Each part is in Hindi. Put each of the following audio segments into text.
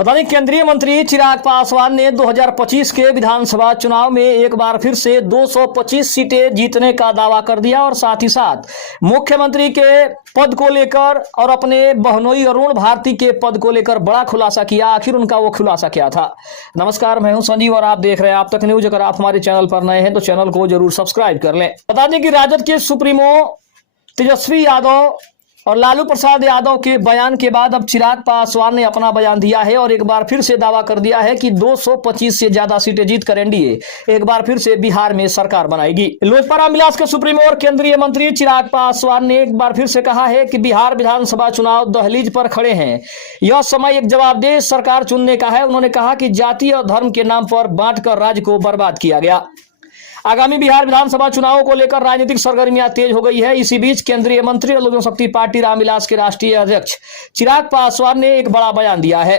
पता नहीं केंद्रीय मंत्री चिराग पासवान ने 2025 के विधानसभा चुनाव में एक बार फिर से 225 सीटें जीतने का दावा कर दिया और साथ ही साथ मुख्यमंत्री के पद को लेकर और अपने बहनोई अरुण भारती के पद को लेकर बड़ा खुलासा किया। आखिर उनका वो खुलासा क्या था? नमस्कार, मैं हूं संजीव और आप देख रहे हैं आप तक न्यूज। अगर आप हमारे चैनल पर नए हैं तो चैनल को जरूर सब्सक्राइब कर लें। बता दें कि राजद के सुप्रीमो तेजस्वी यादव और लालू प्रसाद यादव के बयान के बाद अब चिराग पासवान ने अपना बयान दिया है और एक बार फिर से दावा कर दिया है कि 225 से ज्यादा सीटें जीतकर एनडीए एक बार फिर से बिहार में सरकार बनाएगी। लोजपा रामविलास के सुप्रीमो और केंद्रीय मंत्री चिराग पासवान ने एक बार फिर से कहा है कि बिहार विधानसभा चुनाव दहलीज पर खड़े हैं। यह समय एक जवाबदेह सरकार चुनने का है। उन्होंने कहा कि जाति और धर्म के नाम पर बांटकर राज्य को बर्बाद किया गया। आगामी बिहार विधानसभा चुनावों को लेकर राजनीतिक सरगर्मियां तेज हो गई है। इसी बीच केंद्रीय मंत्री और लोक जनशक्ति पार्टी रामविलास के राष्ट्रीय अध्यक्ष चिराग पासवान ने एक बड़ा बयान दिया है।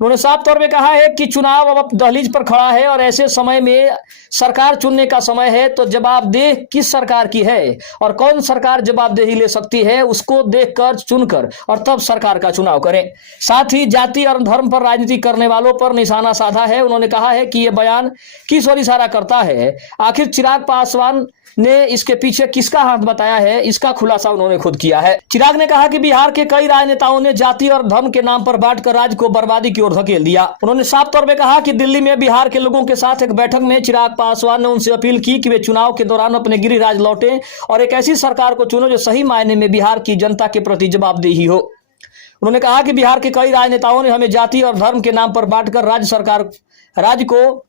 उन्होंने साफ तौर पे कहा है कि चुनाव अब दहलीज पर खड़ा है और ऐसे समय में सरकार चुनने का समय है। तो जवाबदेह किस सरकार की है और कौन सरकार जवाबदेही ले सकती है, उसको देखकर चुनकर और तब सरकार का चुनाव करें। साथ ही जाति और धर्म पर राजनीति करने वालों पर निशाना साधा है। उन्होंने कहा है कि यह बयान किस ओर इशारा करता है, आखिर चिराग पासवान ने इसके पीछे किसका हाथ बताया है, इसका खुलासा उन्होंने खुद किया है। चिराग ने कहा कि बिहार के कई राजनेताओं ने जाति और धर्म के नाम पर बांटकर राज्य को बर्बादी की ओर धकेल दिया। उन्होंने साफ तौर पे कहा कि दिल्ली में बिहार के लोगों के साथ एक बैठक में चिराग पासवान ने उनसे अपील की कि वे चुनाव के दौरान अपने गिरिराज लौटें और एक ऐसी सरकार को चुनो जो सही मायने में बिहार की जनता के प्रति जवाबदेही हो। उन्होंने कहा कि बिहार के कई राजनेताओं ने हमें जाति और धर्म के नाम पर बांटकर राज्य को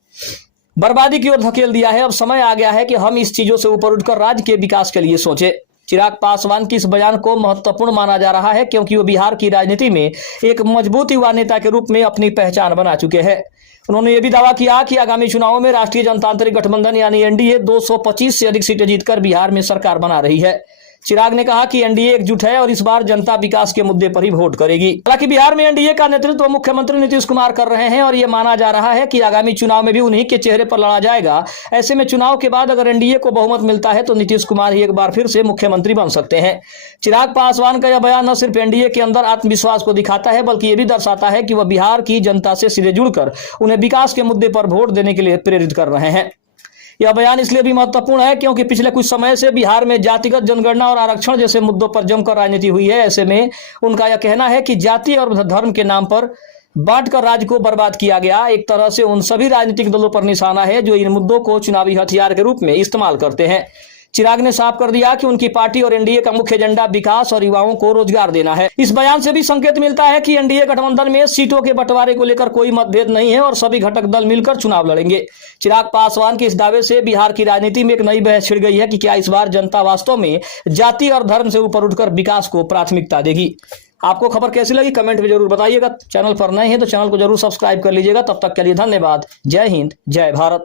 बर्बादी की ओर धकेल दिया है। अब समय आ गया है कि हम इस चीजों से ऊपर उठकर राज्य के विकास के लिए सोचें। चिराग पासवान की इस बयान को महत्वपूर्ण माना जा रहा है क्योंकि वो बिहार की राजनीति में एक मजबूत युवा नेता के रूप में अपनी पहचान बना चुके हैं। उन्होंने ये भी दावा किया कि आगामी चुनावों में राष्ट्रीय जनतांत्रिक गठबंधन यानी एनडीए 225 से अधिक सीटें जीतकर बिहार में सरकार बना रही है। चिराग ने कहा कि एनडीए एकजुट है और इस बार जनता विकास के मुद्दे पर ही वोट करेगी। हालांकि बिहार में एनडीए का नेतृत्व मुख्यमंत्री नीतीश कुमार कर रहे हैं और यह माना जा रहा है कि आगामी चुनाव में भी उन्हीं के चेहरे पर लड़ा जाएगा। ऐसे में चुनाव के बाद अगर एनडीए को बहुमत मिलता है तो नीतीश कुमार ही एक बार फिर से मुख्यमंत्री बन सकते हैं। चिराग पासवान का यह बयान न सिर्फ एनडीए के अंदर आत्मविश्वास को दिखाता है बल्कि यह भी दर्शाता है कि वह बिहार की जनता से सीधे जुड़कर उन्हें विकास के मुद्दे पर वोट देने के लिए प्रेरित कर रहे हैं। यह बयान इसलिए भी महत्वपूर्ण है क्योंकि पिछले कुछ समय से बिहार में जातिगत जनगणना और आरक्षण जैसे मुद्दों पर जमकर राजनीति हुई है। ऐसे में उनका यह कहना है कि जाति और धर्म के नाम पर बांटकर राज्य को बर्बाद किया गया एक तरह से उन सभी राजनीतिक दलों पर निशाना है जो इन मुद्दों को चुनावी हथियार के रूप में इस्तेमाल करते हैं। चिराग ने साफ कर दिया कि उनकी पार्टी और एनडीए का मुख्य एजेंडा विकास और युवाओं को रोजगार देना है। इस बयान से भी संकेत मिलता है कि एनडीए गठबंधन में सीटों के बंटवारे को लेकर कोई मतभेद नहीं है और सभी घटक दल मिलकर चुनाव लड़ेंगे। चिराग पासवान के इस दावे से बिहार की राजनीति में एक नई बहस छिड़ गई है कि क्या इस बार जनता वास्तव में जाति और धर्म से ऊपर उठकर विकास को प्राथमिकता देगी। आपको खबर कैसी लगी कमेंट में जरूर बताइएगा। चैनल पर नए हैं तो चैनल को जरूर सब्सक्राइब कर लीजिएगा। तब तक के लिए धन्यवाद। जय हिंद, जय भारत।